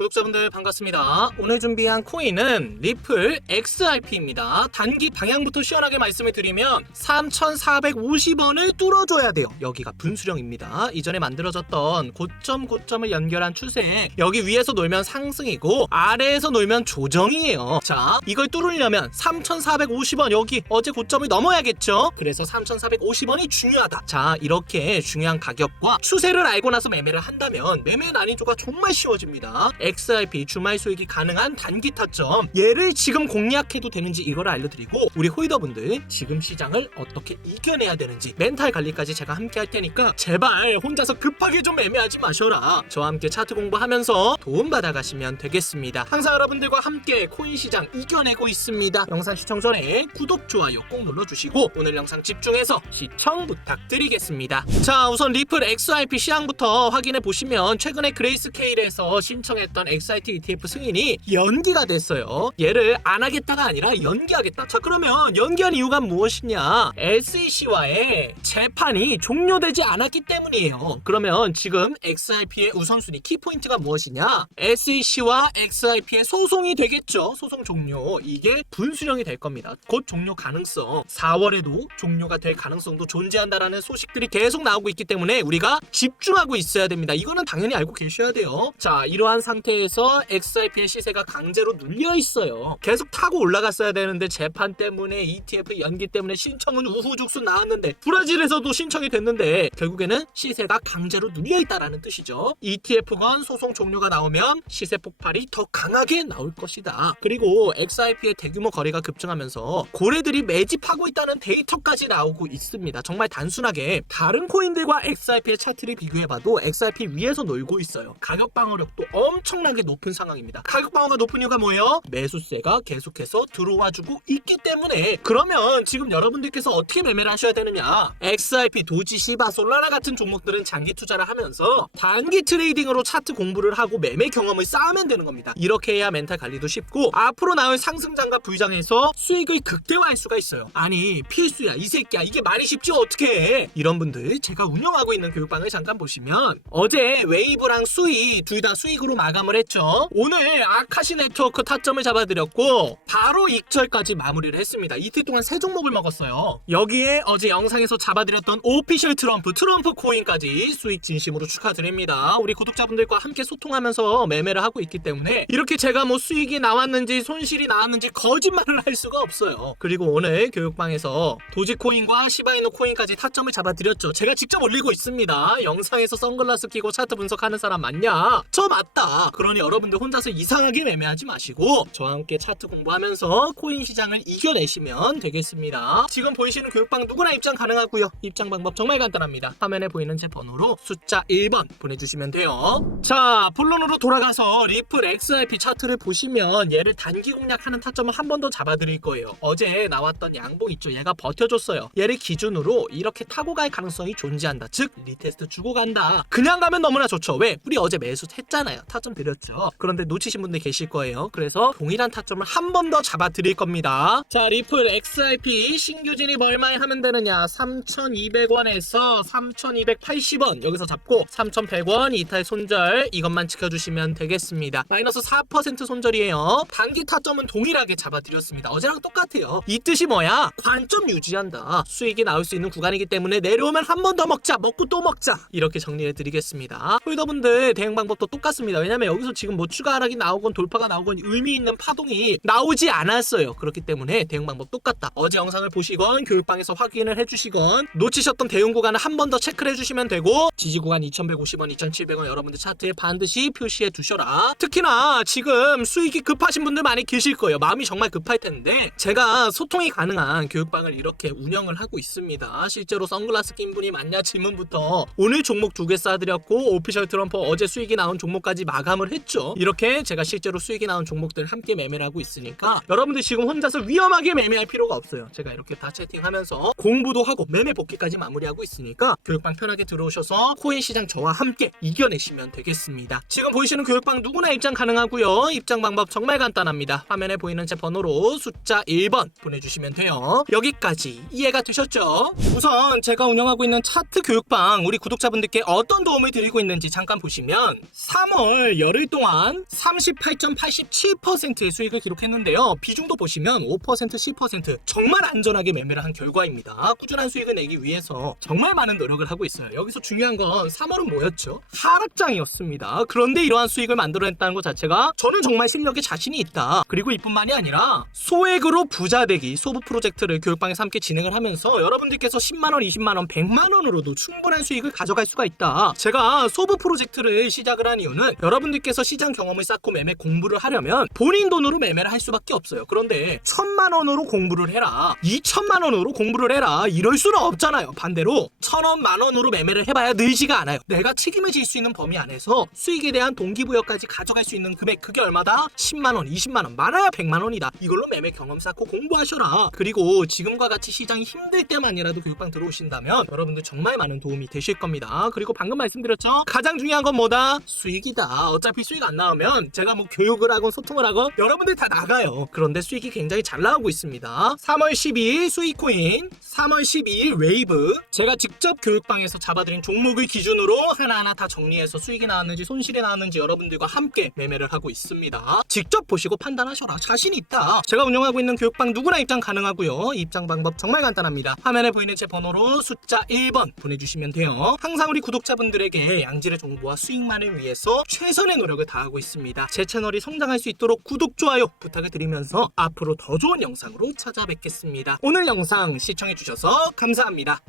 구독자분들 반갑습니다. 오늘 준비한 코인은 리플 XRP입니다. 단기 방향부터 시원하게 말씀을 드리면 3,450원을 뚫어줘야 돼요. 여기가 분수령입니다. 이전에 만들어졌던 고점 고점을 연결한 추세. 여기 위에서 놀면 상승이고 아래에서 놀면 조정이에요. 자, 이걸 뚫으려면 3,450원 여기 어제 고점을 넘어야겠죠? 그래서 3,450원이 중요하다. 자, 이렇게 중요한 가격과 추세를 알고 나서 매매를 한다면 매매 난이도가 정말 쉬워집니다. XRP 주말 수익이 가능한 단기 타점. 얘를 지금 공략해도 되는지 이걸 알려드리고 우리 홀더분들 지금 시장을 어떻게 이겨내야 되는지 멘탈 관리까지 제가 함께 할 테니까 제발 혼자서 급하게 좀 매매하지 마셔라. 저와 함께 차트 공부하면서 도움 받아가시면 되겠습니다. 항상 여러분들과 함께 코인 시장 이겨내고 있습니다. 영상 시청 전에 구독, 좋아요 꼭 눌러주시고 오늘 영상 집중해서 시청 부탁드리겠습니다. 자 우선 리플 XRP 시황부터 확인해 보시면 최근에 그레이스 케일에서 신청했던 XRT ETF 승인이 연기가 됐어요. 얘를 안 하겠다가 아니라 연기하겠다. 자 그러면 연기한 이유가 무엇이냐? SEC와의 재판이 종료되지 않았기 때문이에요. 그러면 지금 XRP의 우선순위 키포인트가 무엇이냐? SEC와 XRP의 소송이 되겠죠. 소송 종료. 이게 분수령이 될 겁니다. 곧 종료 가능성. 4월에도 종료가 될 가능성도 존재한다라는 소식들이 계속 나오고 있기 때문에 우리가 집중하고 있어야 됩니다. 이거는 당연히 알고 계셔야 돼요. 자, 이러한 상 태에서 XRP의 시세가 강제로 눌려 있어요. 계속 타고 올라갔어야 되는데 재판 때문에 ETF 연기 때문에 신청은 우후죽순 나왔는데 브라질에서도 신청이 됐는데 결국에는 시세가 강제로 눌려 있다라는 뜻이죠. ETF건 소송 종료가 나오면 시세 폭발이 더 강하게 나올 것이다. 그리고 XRP의 대규모 거래가 급증하면서 고래들이 매집하고 있다는 데이터까지 나오고 있습니다. 정말 단순하게 다른 코인들과 XRP의 차트를 비교해봐도 XRP 위에서 놀고 있어요. 가격 방어력도 엄청 나게 높은 상황입니다. 가격 방어가 높은 이유가 뭐예요? 매수세가 계속해서 들어와주고 있기 때문에 그러면 지금 여러분들께서 어떻게 매매를 하셔야 되느냐? XRP, 도지, 시바, 솔라나 같은 종목들은 장기 투자를 하면서 단기 트레이딩으로 차트 공부를 하고 매매 경험을 쌓으면 되는 겁니다. 이렇게 해야 멘탈 관리도 쉽고 앞으로 나올 상승장과 부장에서 수익을 극대화할 수가 있어요. 아니 필수야 이 새끼야 이게 말이 쉽지 어떻게 해? 이런 분들 제가 운영하고 있는 교육방을 잠깐 보시면 어제 웨이브랑 수익 둘 다 수익으로 마감 을 했죠. 오늘 아카시 네트워크 타점을 잡아드렸고 바로 익절까지 마무리를 했습니다. 이틀 동안 세 종목을 먹었어요. 여기에 어제 영상에서 잡아드렸던 오피셜 트럼프 트럼프 코인까지 수익 진심으로 축하드립니다. 우리 구독자분들과 함께 소통하면서 매매를 하고 있기 때문에 이렇게 제가 뭐 수익이 나왔는지 손실이 나왔는지 거짓말을 할 수가 없어요. 그리고 오늘 교육방에서 도지코인과 시바이노 코인까지 타점을 잡아드렸죠. 제가 직접 올리고 있습니다. 영상에서 선글라스 끼고 차트 분석하는 사람 맞냐? 저 맞다. 그러니 여러분들 혼자서 이상하게 매매하지 마시고 저와 함께 차트 공부하면서 코인 시장을 이겨내시면 되겠습니다. 지금 보이시는 교육방 누구나 입장 가능하고요. 입장 방법 정말 간단합니다. 화면에 보이는 제 번호로 숫자 1번 보내주시면 돼요. 자, 본론으로 돌아가서 리플 XRP 차트를 보시면 얘를 단기 공략하는 타점을 한 번 더 잡아드릴 거예요. 어제 나왔던 양봉 있죠. 얘가 버텨줬어요. 얘를 기준으로 이렇게 타고 갈 가능성이 존재한다. 즉 리테스트 주고 간다. 그냥 가면 너무나 좋죠. 왜? 우리 어제 매수 했잖아요. 타점 드렸죠. 그런데 놓치신 분들 계실 거예요. 그래서 동일한 타점을 한 번 더 잡아드릴 겁니다. 자, 리플 XRP 신규 진입 얼마에 하면 되느냐? 3,200원에서 3,280원 여기서 잡고 3,100원 이탈 손절 이것만 지켜주시면 되겠습니다. 마이너스 4% 손절이에요. 단기 타점은 동일하게 잡아드렸습니다. 어제랑 똑같아요. 이 뜻이 뭐야? 관점 유지한다. 수익이 나올 수 있는 구간이기 때문에 내려오면 한 번 더 먹자. 먹고 또 먹자. 이렇게 정리해드리겠습니다. 홀더분들 대응 방법도 똑같습니다. 왜냐면 여기서 지금 뭐 추가 하락이 나오건 돌파가 나오건 의미 있는 파동이 나오지 않았어요. 그렇기 때문에 대응 방법 똑같다. 어제 영상을 보시건 교육방에서 확인을 해주시건 놓치셨던 대응 구간을 한 번 더 체크를 해주시면 되고 지지 구간 2,150원, 2,700원 여러분들 차트에 반드시 표시해 두셔라. 특히나 지금 수익이 급하신 분들 많이 계실 거예요. 마음이 정말 급할 텐데 제가 소통이 가능한 교육방을 이렇게 운영을 하고 있습니다. 실제로 선글라스 낀 분이 맞냐 질문부터 오늘 종목 두 개 싸드렸고 오피셜 트럼프 어제 수익이 나온 종목까지 마감 을 했죠. 이렇게 제가 실제로 수익이 나온 종목들 함께 매매를 하고 있으니까 여러분들 지금 혼자서 위험하게 매매할 필요가 없어요. 제가 이렇게 다 채팅하면서 공부도 하고 매매 복귀까지 마무리하고 있으니까 교육방 편하게 들어오셔서 코인 시장 저와 함께 이겨내시면 되겠습니다. 지금 보이시는 교육방 누구나 입장 가능하고요. 입장 방법 정말 간단합니다. 화면에 보이는 제 번호로 숫자 1번 보내주시면 돼요. 여기까지 이해가 되셨죠? 우선 제가 운영하고 있는 차트 교육방 우리 구독자분들께 어떤 도움을 드리고 있는지 잠깐 보시면 3월 열흘 동안 38.87%의 수익을 기록했는데요. 비중도 보시면 5% 10% 정말 안전하게 매매를 한 결과입니다. 꾸준한 수익을 내기 위해서 정말 많은 노력을 하고 있어요. 여기서 중요한 건 3월은 뭐였죠? 하락장이었습니다. 그런데 이러한 수익을 만들어냈다는 것 자체가 저는 정말 실력에 자신이 있다. 그리고 이뿐만이 아니라 소액으로 부자 되기 소부 프로젝트를 교육방에서 함께 진행을 하면서 여러분들께서 10만원, 20만원, 100만원으로도 충분한 수익을 가져갈 수가 있다. 제가 소부 프로젝트를 시작을 한 이유는 여러분 들께서 시장 경험을 쌓고 매매 공부를 하려면 본인 돈으로 매매를 할 수밖에 없어요. 그런데 천만 원으로 공부를 해라. 2천만 원으로 공부를 해라. 이럴 수는 없잖아요. 반대로 천 원, 만 원으로 매매를 해봐야 늘지가 않아요. 내가 책임을 질 수 있는 범위 안에서 수익에 대한 동기부여까지 가져갈 수 있는 금액 그게 얼마다? 10만 원, 20만 원, 많아야 100만 원이다. 이걸로 매매 경험 쌓고 공부하셔라. 그리고 지금과 같이 시장이 힘들 때만이라도 교육방 들어오신다면 여러분들 정말 많은 도움이 되실 겁니다. 그리고 방금 말씀드렸죠? 가장 중요한 건 뭐다? 수익이다. 어차피 수익 안 나오면 제가 뭐 교육을 하고 소통을 하고 여러분들 다 나가요. 그런데 수익이 굉장히 잘 나오고 있습니다. 3월 12일 수익코인, 3월 12일 웨이브. 제가 직접 교육방에서 잡아드린 종목을 기준으로 하나하나 다 정리해서 수익이 나왔는지 손실이 나왔는지 여러분들과 함께 매매를 하고 있습니다. 직접 보시고 판단하셔라. 자신 있다. 제가 운영하고 있는 교육방 누구나 입장 가능하고요. 입장 방법 정말 간단합니다. 화면에 보이는 제 번호로 숫자 1번 보내주시면 돼요. 항상 우리 구독자분들에게 양질의 정보와 수익만을 위해서 최선의 노력을 다하고 있습니다. 제 채널이 성장할 수 있도록 구독, 좋아요 부탁을 드리면서 앞으로 더 좋은 영상으로 찾아뵙겠습니다. 오늘 영상 시청해주셔서 감사합니다.